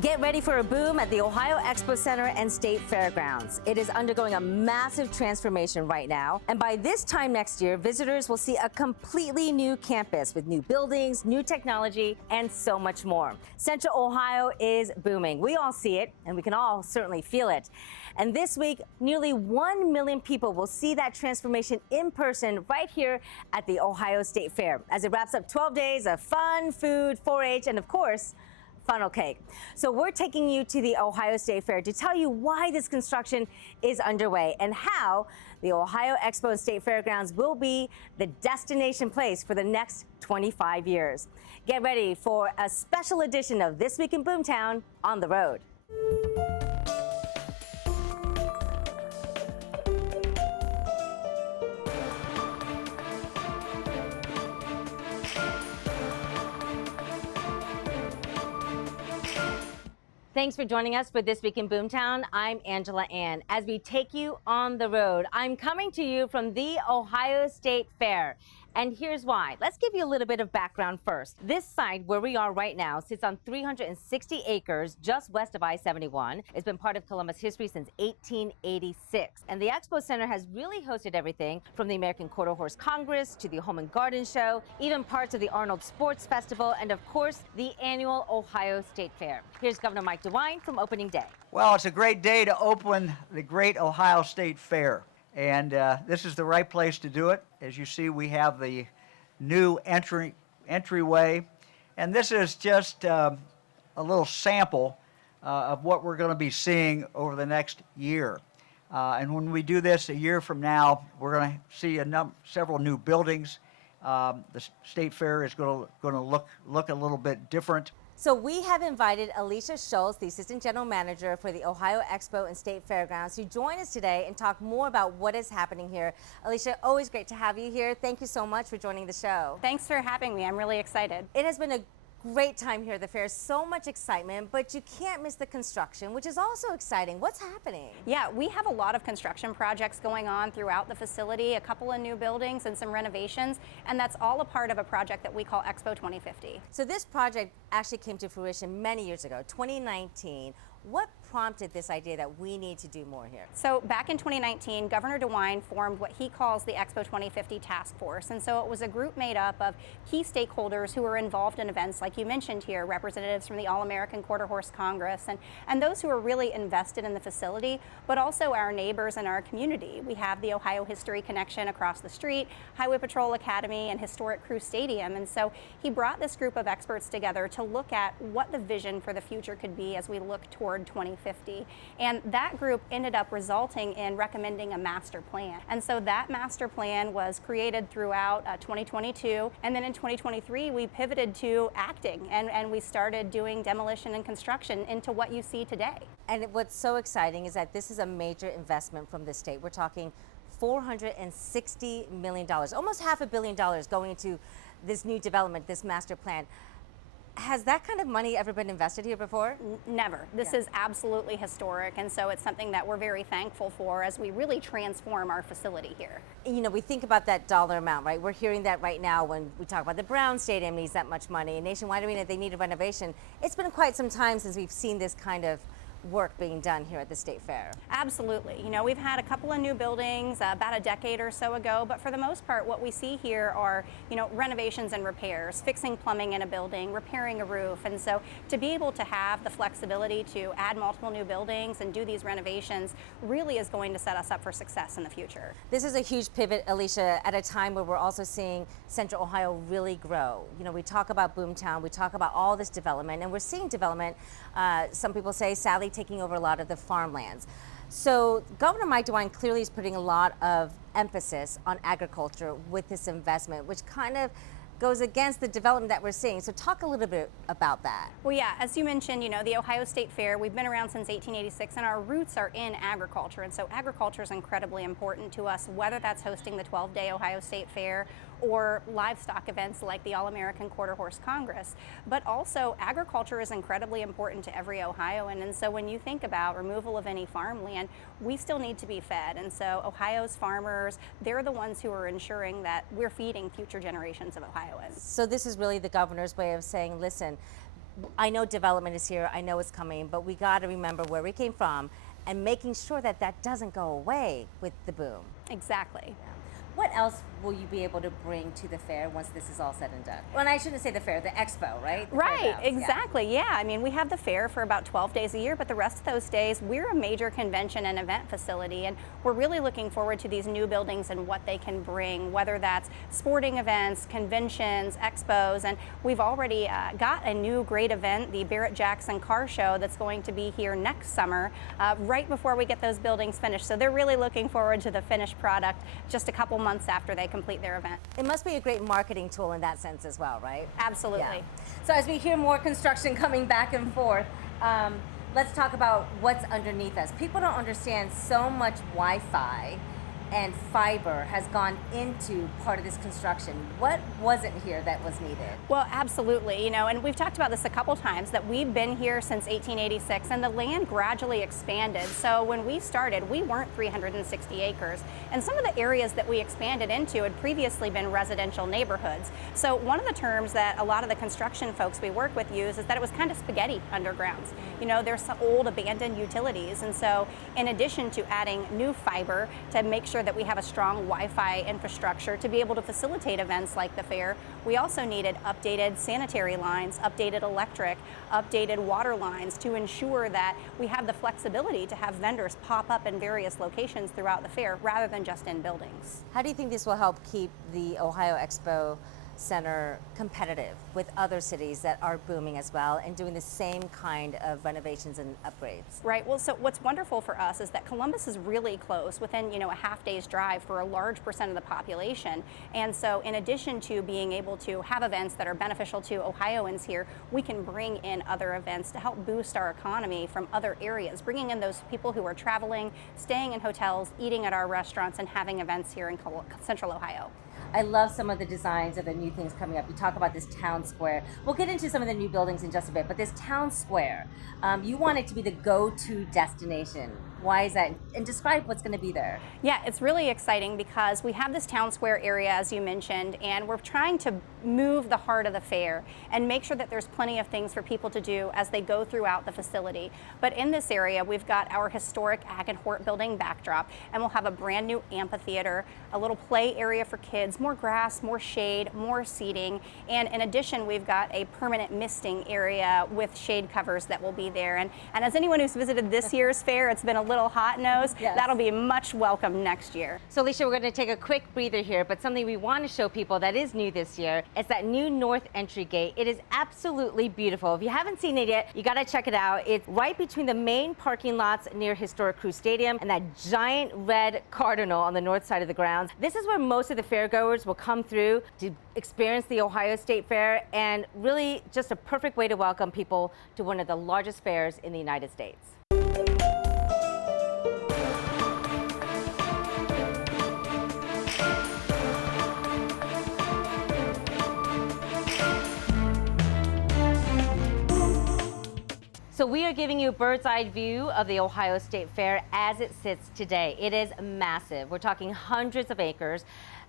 Get ready for a boom at the Ohio Expo Center and State Fairgrounds. It is undergoing a massive transformation right now, and by this time next year, visitors will see a completely new campus with new buildings, new technology, and so much more. Central Ohio is booming. We all see it, and we can all certainly feel it. And this week, nearly 1 million people will see that transformation in person right here at the Ohio State Fair as it wraps up 12 days of fun, food, 4-H, and of course, funnel cake. So we're taking you to the Ohio State Fair to tell you why this construction is underway and how the Ohio Expo and State Fairgrounds will be the destination place for the next 25 years. Get ready for a special edition of This Week in Boomtown on the road. Thanks for joining us for This Week in Boomtown. I'm Angela Ann. As we take you on the road, I'm coming to you from the Ohio State Fair. And here's why. Let's give you a little bit of background first. This site where we are right now sits on 360 acres just west of I-71. It's been part of Columbus history since 1886. And the Expo Center has really hosted everything from the American Quarter Horse Congress to the Home and Garden Show, even parts of the Arnold Sports Festival, and of course, the annual Ohio State Fair. Here's Governor Mike DeWine from opening day. Well, it's a great day to open the great Ohio State Fair. And this is the right place to do it. As you see, we have the new entryway. And this is just a little sample of what we're going to be seeing over the next year. And when we do this a year from now, we're going to see several new buildings. The State Fair is going to look a little bit different. So we have invited Alicia Schultz, the Assistant General Manager for the Ohio Expo and State Fairgrounds, to join us today and talk more about what is happening here. Alicia, always great to have you here. Thank you so much for joining the show. Thanks for having me. I'm really excited. It has been a great time here at the fair. So much excitement, but you can't miss the construction, which is also exciting. What's happening? Yeah, we have a lot of construction projects going on throughout the facility, a couple of new buildings and some renovations, and that's all a part of a project that we call Expo 2050. So this project actually came to fruition many years ago, 2019. What prompted this idea that we need to do more here? So back in 2019, Governor DeWine formed what he calls the Expo 2050 Task Force. And so it was a group made up of key stakeholders who were involved in events like you mentioned here, representatives from the All-American Quarter Horse Congress, and those who are really invested in the facility, but also our neighbors and our community. We have the Ohio History Connection across the street, Highway Patrol Academy, and Historic Crew Stadium. And so he brought this group of experts together to look at what the vision for the future could be as we look toward 2050. And that group ended up resulting in recommending a master plan. And so that master plan was created throughout 2022. And then in 2023, we pivoted to acting and we started doing demolition and construction into what you see today. And what's so exciting is that this is a major investment from the state. We're talking $460 million, almost $500 million going into this new development, this master plan. Has that kind of money ever been invested here before? Never. This is absolutely historic, and so it's something that we're very thankful for as we really transform our facility here. You know, we think about that dollar amount, right? We're hearing that right now when we talk about the Brown Stadium needs that much money, and Nationwide Arena, they need a renovation. It's been quite some time since we've seen this kind of work being done here at the State Fair. Absolutely. You know, we've had a couple of new buildings about a decade or so ago, but for the most part, what we see here are, you know, renovations and repairs, fixing plumbing in a building, repairing a roof. And so to be able to have the flexibility to add multiple new buildings and do these renovations really is going to set us up for success in the future. This is a huge pivot, Alicia, at a time where we're also seeing Central Ohio really grow. You know, we talk about Boomtown, we talk about all this development, and we're seeing development, some people say, sadly, taking over a lot of the farmlands. So Governor Mike DeWine clearly is putting a lot of emphasis on agriculture with this investment, which kind of goes against the development that we're seeing. So talk a little bit about that. Well, yeah, as you mentioned, you know, the Ohio State Fair, we've been around since 1886 and our roots are in agriculture. And so agriculture is incredibly important to us, whether that's hosting the 12-day Ohio State Fair or livestock events like the All-American Quarter Horse Congress. But also agriculture is incredibly important to every Ohioan. And so when you think about removal of any farmland, we still need to be fed. And so Ohio's farmers, they're the ones who are ensuring that we're feeding future generations of Ohioans. So this is really the governor's way of saying, listen, I know development is here, I know it's coming, but we got to remember where we came from and making sure that that doesn't go away with the boom. Exactly. What else will you be able to bring to the fair once this is all said and done? Well, and I shouldn't say the fair, the expo, right? The Right, fairgrounds, exactly. Yeah. I mean, we have the fair for about 12 days a year, but the rest of those days, we're a major convention and event facility, and we're really looking forward to these new buildings and what they can bring, whether that's sporting events, conventions, expos, and we've already got a new great event, the Barrett-Jackson Car Show, that's going to be here next summer, right before we get those buildings finished. So they're really looking forward to the finished product just a couple months after they complete their event. It must be a great marketing tool in that sense as well, right? Absolutely. Yeah. So as we hear more construction coming back and forth, let's talk about what's underneath us. People don't understand so much Wi-Fi and fiber has gone into part of this construction. What wasn't here that was needed? Well, absolutely. You know, and we've talked about this a couple times, that we've been here since 1886 and the land gradually expanded. So when we started, we weren't 360 acres. And some of the areas that we expanded into had previously been residential neighborhoods. So one of the terms that a lot of the construction folks we work with use is that it was kind of spaghetti undergrounds. You know, there's some old abandoned utilities. And so in addition to adding new fiber to make sure that we have a strong Wi-Fi infrastructure to be able to facilitate events like the fair, we also needed updated sanitary lines, updated electric, updated water lines to ensure that we have the flexibility to have vendors pop up in various locations throughout the fair rather than just in buildings. How do you think this will help keep the Ohio Expo Center competitive with other cities that are booming as well and doing the same kind of renovations and upgrades? Right. Well, so what's wonderful for us is that Columbus is really close, within, you know, a half day's drive for a large percent of the population. And so in addition to being able to have events that are beneficial to Ohioans here, we can bring in other events to help boost our economy from other areas, bringing in those people who are traveling, staying in hotels, eating at our restaurants, and having events here in Central Ohio. I love some of the designs of the new things coming up. You talk about this town square. We'll get into some of the new buildings in just a bit, but this town square, you want it to be the go-to destination. Why is that? And describe what's going to be there. Yeah, it's really exciting because we have this town square area, as you mentioned, and we're trying to move the heart of the fair and make sure that there's plenty of things for people to do as they go throughout the facility. But in this area, we've got our historic Ag and Hort building backdrop, and we'll have a brand new amphitheater, a little play area for kids, more grass, more shade, more seating, and in addition, we've got a permanent misting area with shade covers that will be there. And as anyone who's visited this year's fair, it's been a little hot-nosed. Yes. That'll be much welcome next year. So Alicia, we're going to take a quick breather here, but something we want to show people that is new this year is that new north entry gate. It is absolutely beautiful. If you haven't seen it yet, you got to check it out. It's right between the main parking lots near historic Crew Stadium and that giant red cardinal on the north side of the grounds. This is where most of the fairgoers will come through to experience the Ohio State Fair, and really just a perfect way to welcome people to one of the largest fairs in the United States. So we are giving you a bird's eye view of the Ohio State Fair as it sits today. It is massive. We're talking hundreds of acres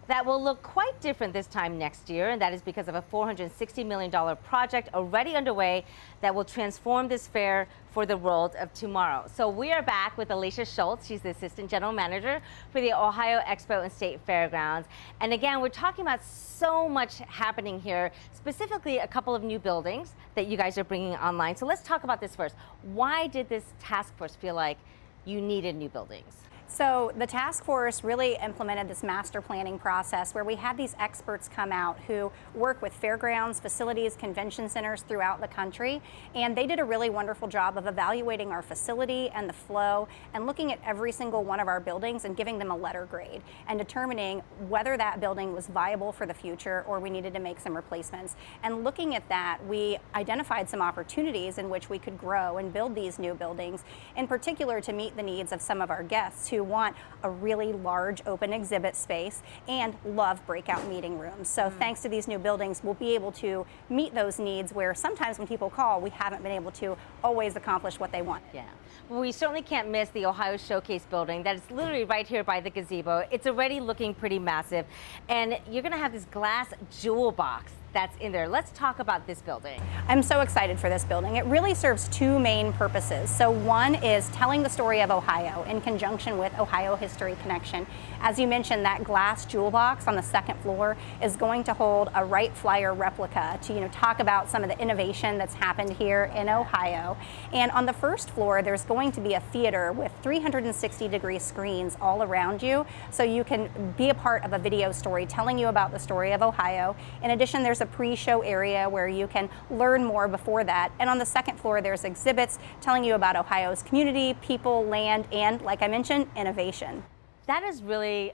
that will look quite different this time next year, and that is because of a $460 million project already underway that will transform this fair for the world of tomorrow. So we are back with Alicia Schultz. She's the Assistant General Manager for the Ohio Expo and State Fairgrounds. And again, we're talking about so much happening here, specifically a couple of new buildings that you guys are bringing online. So let's talk about this first. Why did this task force feel like you needed new buildings? So the task force really implemented this master planning process where we had these experts come out who work with fairgrounds, facilities, convention centers throughout the country, and they did a really wonderful job of evaluating our facility and the flow and looking at every single one of our buildings and giving them a letter grade and determining whether that building was viable for the future or we needed to make some replacements. And looking at that, we identified some opportunities in which we could grow and build these new buildings, in particular to meet the needs of some of our guests who want a really large open exhibit space and love breakout meeting rooms. So thanks to these new buildings, we'll be able to meet those needs where sometimes when people call, we haven't been able to always accomplish what they want. Yeah. Well, we certainly can't miss the Ohio Showcase building that is literally right here by the gazebo. It's already looking pretty massive. And you're going to have this glass jewel box that's in there. Let's talk about this building. I'm so excited for this building. It really serves two main purposes. So one is telling the story of Ohio in conjunction with Ohio History Connection. As you mentioned, that glass jewel box on the second floor is going to hold a Wright Flyer replica to talk about some of the innovation that's happened here in Ohio. And on the first floor, there's going to be a theater with 360-degree screens all around you, so you can be a part of a video story telling you about the story of Ohio. In addition, there's a pre-show area where you can learn more before that. And on the second floor, there's exhibits telling you about Ohio's community, people, land, and, like I mentioned, innovation. That is really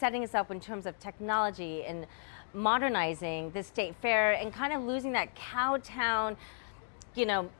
setting us up in terms of technology and modernizing the state fair and kind of losing that cowtown,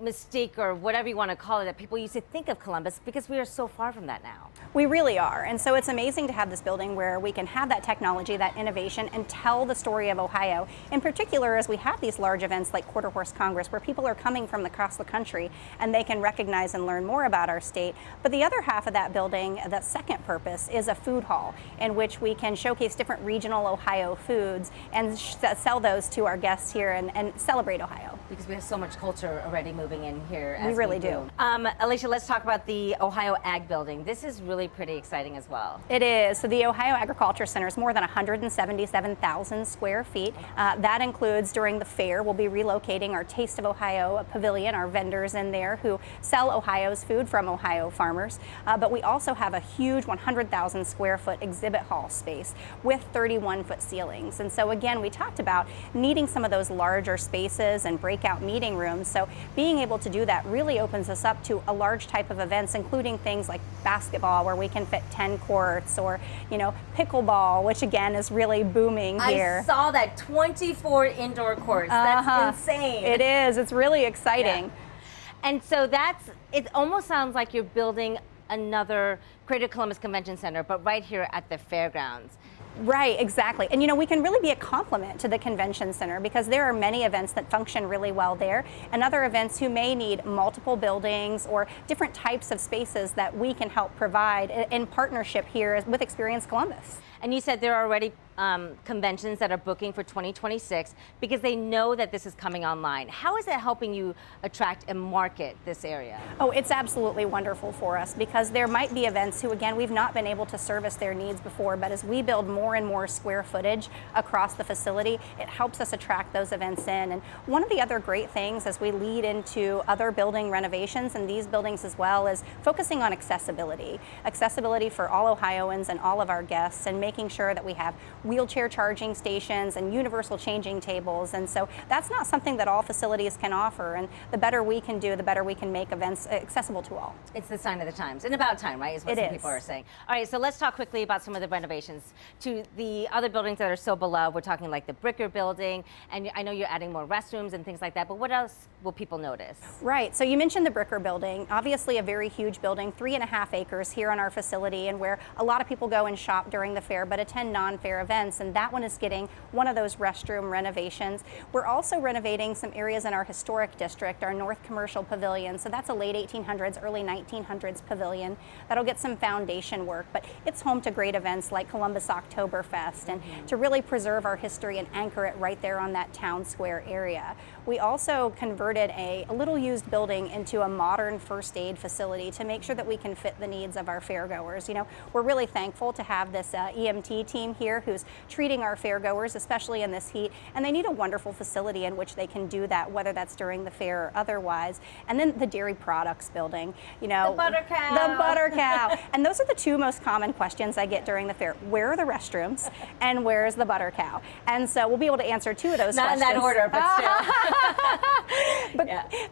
mystique or whatever you want to call it that people used to think of Columbus, because we are so far from that now. We really are. And so it's amazing to have this building where we can have that technology, that innovation, and tell the story of Ohio. In particular, as we have these large events like Quarter Horse Congress, where people are coming from across the country and they can recognize and learn more about our state. But the other half of that building, that second purpose, is a food hall in which we can showcase different regional Ohio foods and sell those to our guests here and celebrate Ohio. Because we have so much culture already moving in here. We really do. Alicia, let's talk about the Ohio Ag Building. This is really pretty exciting as well. It is. So the Ohio Agriculture Center is more than 177,000 square feet. That includes, during the fair, we'll be relocating our Taste of Ohio pavilion, our vendors in there who sell Ohio's food from Ohio farmers. But we also have a huge 100,000 square foot exhibit hall space with 31-foot ceilings. And so again, we talked about needing some of those larger spaces and breakout meeting rooms. So being able to do that really opens us up to a large type of events, including things like basketball, where we can fit 10 courts, or pickleball, which again is really booming here. I saw that 24 indoor courts. That's insane. It is. It's really exciting. Yeah. And so it almost sounds like you're building another Greater Columbus Convention Center, but right here at the fairgrounds. Right, exactly. And we can really be a complement to the convention center, because there are many events that function really well there, and other events who may need multiple buildings or different types of spaces that we can help provide in partnership here with Experience Columbus. And you said there are already conventions that are booking for 2026 because they know that this is coming online. How is it helping you attract and market this area? Oh, it's absolutely wonderful for us, because there might be events who, again, we've not been able to service their needs before, but as we build more and more square footage across the facility, it helps us attract those events in. And one of the other great things as we lead into other building renovations and these buildings as well is focusing on accessibility. Accessibility for all Ohioans and all of our guests, and making sure that we have wheelchair charging stations and universal changing tables. And so that's not something that all facilities can offer. And the better we can do, the better we can make events accessible to all. It's the sign of the times, and about time, right? Is what some people are saying. All right, so let's talk quickly about some of the renovations to the other buildings that are so beloved. We're talking like the Bricker building, and I know you're adding more restrooms and things like that, but what else will people notice? Right, so you mentioned the Bricker building, obviously a very huge building, 3.5 acres here on our facility, and where a lot of people go and shop during the fair, but attend non-fair events, and that one is getting one of those restroom renovations. We're also renovating some areas in our historic district, our North Commercial Pavilion, so that's a late 1800s, early 1900s pavilion. That'll get some foundation work, but it's home to great events like Columbus Oktoberfest, and to really preserve our history and anchor it right there on that town square area. We also converted a little used building into a modern first aid facility to make sure that we can fit the needs of our fairgoers. We're really thankful to have this EMT team here who's treating our fairgoers, especially in this heat, and they need a wonderful facility in which they can do that, whether that's during the fair or otherwise. And then the dairy products building, the butter cow. The butter cow. And those are the two most common questions I get during the fair. Where are the restrooms, and where's the butter cow? And so we'll be able to answer two of those questions. Not in that order, but still.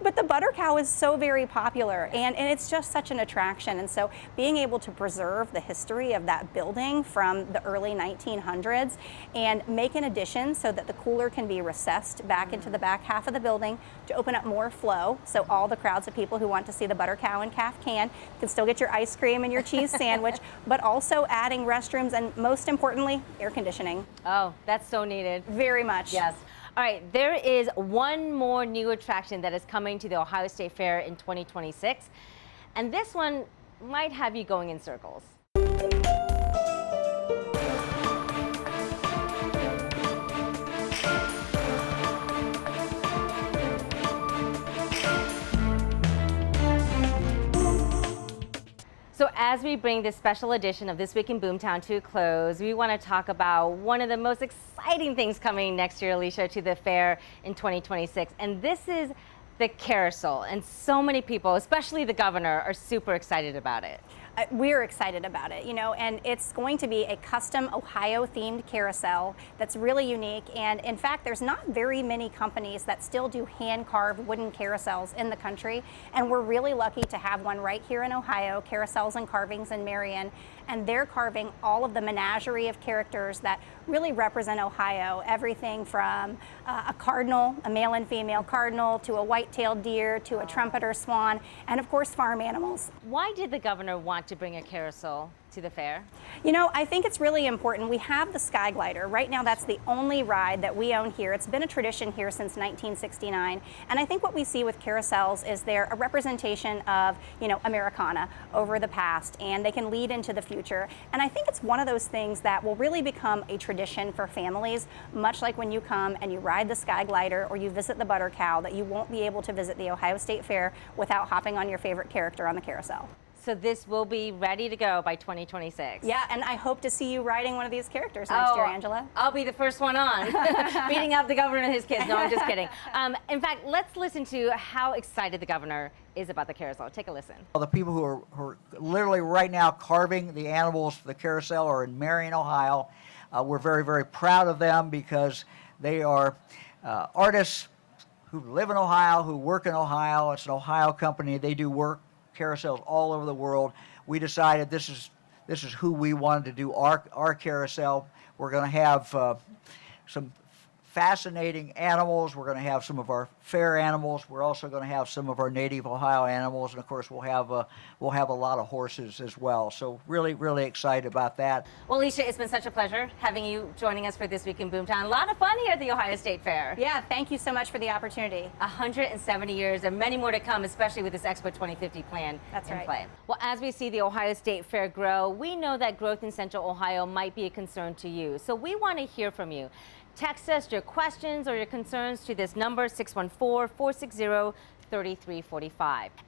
But the butter cow is so very popular, and it's just such an attraction. And so being able to preserve the history of that building from the early 1900s and make an addition so that the cooler can be recessed back into the back half of the building to open up more flow, so all the crowds of people who want to see the butter cow and calf can still get your ice cream and your cheese sandwich, but also adding restrooms and, most importantly, air conditioning. Oh, that's so needed. Very much. Yes. All right, there is one more new attraction that is coming to the Ohio State Fair in 2026, and this one might have you going in circles. So as we bring this special edition of This Week in Boomtown to a close, we want to talk about one of the most exciting things coming next year, Alicia, to the fair in 2026. And this is the Carousel. And so many people, especially the governor, are super excited about it. We're excited about it, and it's going to be a custom Ohio-themed carousel that's really unique. And in fact, there's not very many companies that still do hand-carved wooden carousels in the country. And we're really lucky to have one right here in Ohio, Carousels and Carvings in Marion. And they're carving all of the menagerie of characters that really represent Ohio. Everything from a cardinal, a male and female cardinal, to a white-tailed deer, to a trumpeter swan, and of course farm animals. Why did the governor want to bring a carousel to the fair? I think it's really important. We have the Sky Glider. Right now, that's the only ride that we own here. It's been a tradition here since 1969. And I think what we see with carousels is they're a representation of, Americana over the past, and they can lead into the future. And I think it's one of those things that will really become a tradition for families, much like when you come and you ride the Sky Glider or you visit the Butter Cow, that you won't be able to visit the Ohio State Fair without hopping on your favorite character on the carousel. So this will be ready to go by 2026. Yeah, and I hope to see you riding one of these characters next year, Angela. I'll be the first one on, beating out the governor and his kids. No, I'm just kidding. In fact, let's listen to how excited the governor is about the carousel. Take a listen. Well, the people who are literally right now carving the animals for the carousel are in Marion, Ohio. We're very, very proud of them because they are artists who live in Ohio, who work in Ohio. It's an Ohio company. They do work carousels all over the world. We decided this is who we wanted to do our carousel. We're going to have some fascinating animals. We're going to have some of our fair animals. We're also going to have some of our native Ohio animals, and of course we'll have a lot of horses as well. So really, really excited about that. Well, Alicia, it's been such a pleasure having you joining us for This Week in Boomtown. A lot of fun here at the Ohio State Fair. Yeah, thank you so much for the opportunity. 170 years and many more to come, especially with this Expo 2050 plan in play. Well, as we see the Ohio State Fair grow, we know that growth in Central Ohio might be a concern to you. So we want to hear from you. Text us your questions or your concerns to this number, 614-460-3345.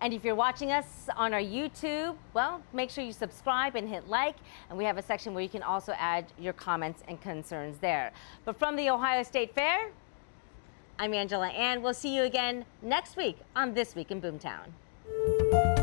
And if you're watching us on our YouTube, well, make sure you subscribe and hit like. And we have a section where you can also add your comments and concerns there. But from the Ohio State Fair, I'm Angela Ann. We'll see you again next week on This Week in Boomtown.